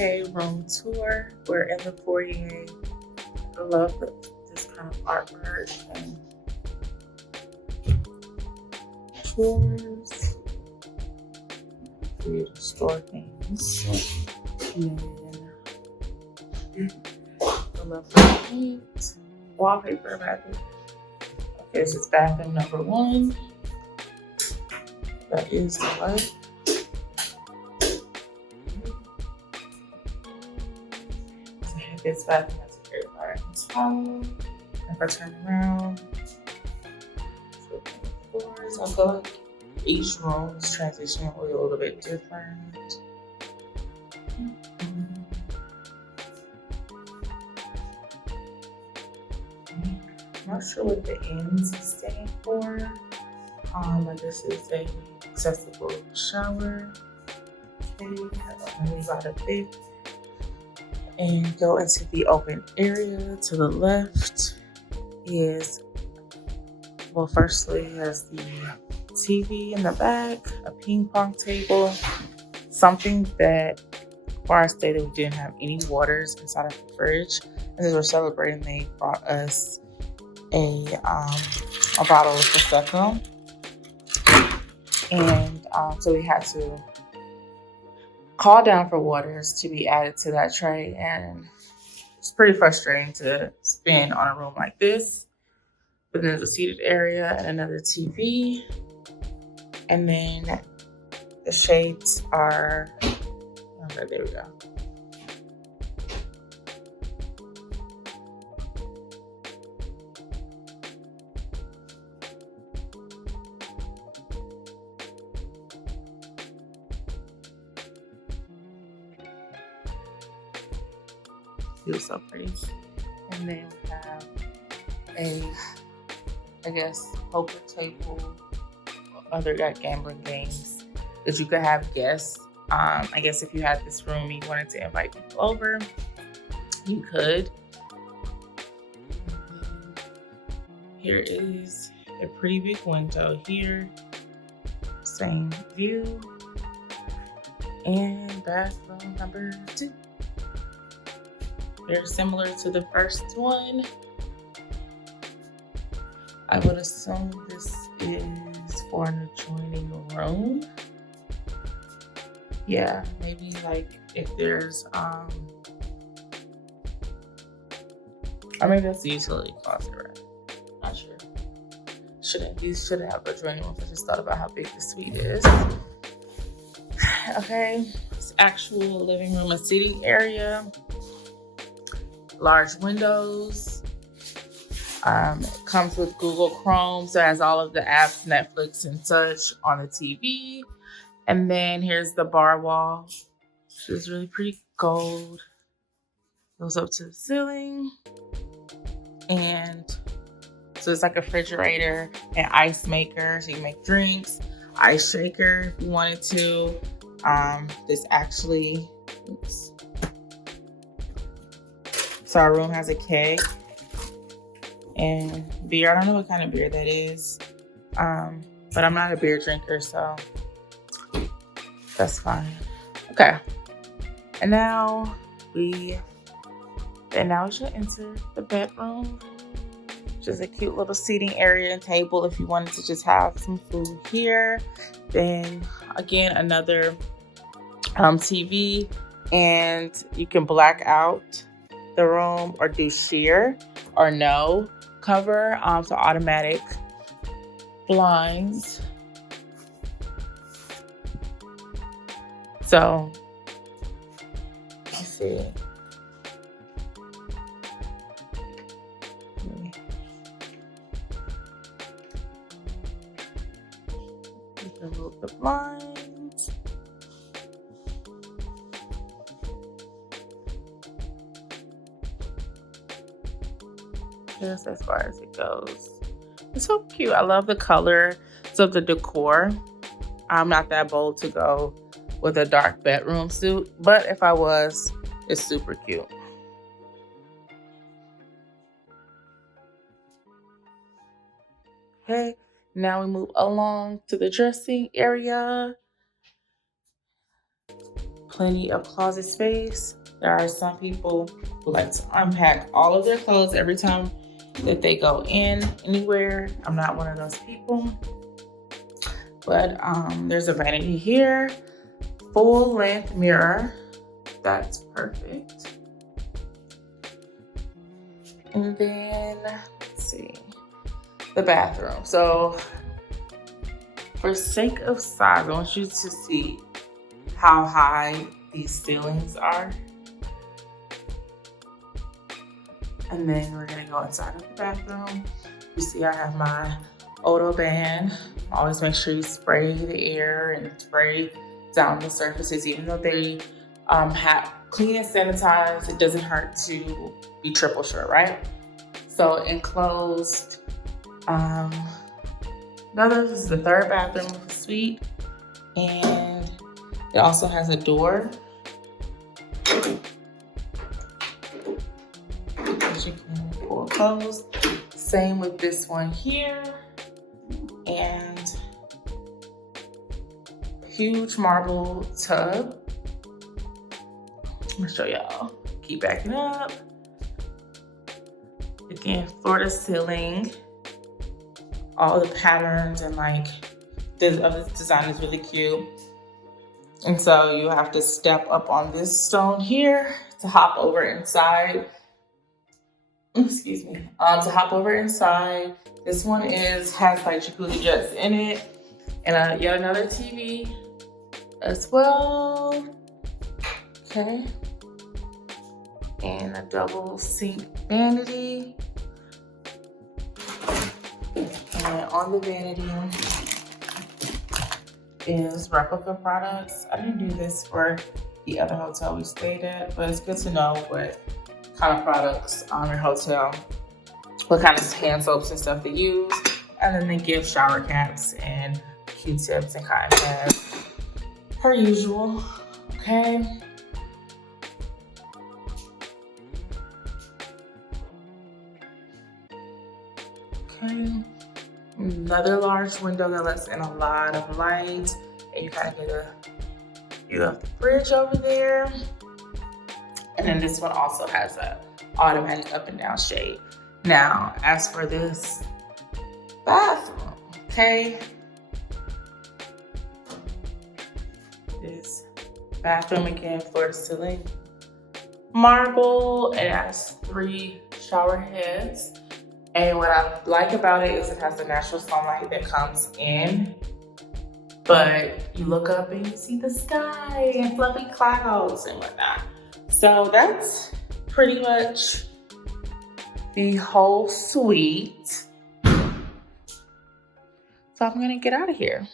Okay, room tour. We're in the foyer. I love this kind of artwork and drawers for you to store things. And then I love the paint, wallpaper rather. Okay, this is bathroom number 1. That is the light. This bathroom has a very large towel. If I turn around, floors, I feel like each room's transition will be a little bit different. I'm not sure what the N's stand for, but this is a accessible shower. Okay, we got a big and go into the open area. To the left is, well, firstly has the TV in the back, a ping pong table, something that before I stated we didn't have any waters inside of the fridge. And as we're celebrating, they brought us a bottle of Prosecco. And so we had to call down for waters to be added to that tray. And it's pretty frustrating to spend on a room like this. But there's a seated area and another TV. And then the shades are, okay, there we go. It was so pretty. And then we have I guess, poker table, other gambling games that you could have guests. I guess if you had this room, you wanted to invite people over, you could. Here is a pretty big window here. Same view. And bathroom number 2. Very similar to the first one. I would assume this is for an adjoining room. Yeah, maybe like if there's or maybe that's the utility closet, right? Not sure. These shouldn't have adjoining rooms. I just thought about how big the suite is. Okay, it's actual living room and seating area. Large windows. It comes with Google Chrome, so it has all of the apps, Netflix and such on the TV. And then here's the bar wall. This is really pretty gold. Goes up to the ceiling. And so it's like a refrigerator and ice maker, so you can make drinks. Ice shaker if you wanted to. This actually, oops. So our room has a keg. And beer, I don't know what kind of beer that is, but I'm not a beer drinker, so that's fine. Okay, and now we should enter the bedroom, which is a cute little seating area and table if you wanted to just have some food here. Then again, another TV, and you can black out the room or do sheer or no cover, so automatic blinds. So let's see. Remove the blinds. Just as far as it goes. It's so cute. I love the color of the decor. I'm not that bold to go with a dark bedroom suit, but if I was, it's super cute. Okay, now we move along to the dressing area. plenty of closet space. There are some people who like to unpack all of their clothes every time that they go in anywhere. I'm not one of those people. But there's a vanity here, full length mirror. That's perfect. And then let's see, the bathroom. So for sake of size, I want you to see how high these ceilings are. And then we're gonna go inside of the bathroom. You see I have my Odo band. Always make sure you spray the air and spray down the surfaces, even though they have clean and sanitize, it doesn't hurt to be triple sure, right? So enclosed, this is the third bathroom of the suite, and it also has a door that you can pull closed. Same with this one here, and huge marble tub. I'm gonna show y'all. Keep backing up. Again, floor to ceiling. All the patterns and like this design is really cute. And so you have to step up on this stone here to hop over inside. Excuse me. To hop over inside. This one has like jacuzzi jets in it, and yet another TV as well. Okay. And a double sink vanity. And on the vanity is replica products. I didn't do this for the other hotel we stayed at, but it's good to know what kind of products your hotel, what kind of hand soaps and stuff they use. And then they give shower caps and Q-tips and cotton pads per usual. Okay. Okay. Another large window that lets in a lot of light, and you kind of get a fridge over there. And then this one also has a automatic up and down shade. Now, as for this bathroom, okay, this bathroom again, floor to ceiling, marble. It has 3 shower heads. And what I like about it is it has the natural sunlight that comes in, but you look up and you see the sky and fluffy clouds and whatnot. So that's pretty much the whole suite. So I'm gonna get out of here.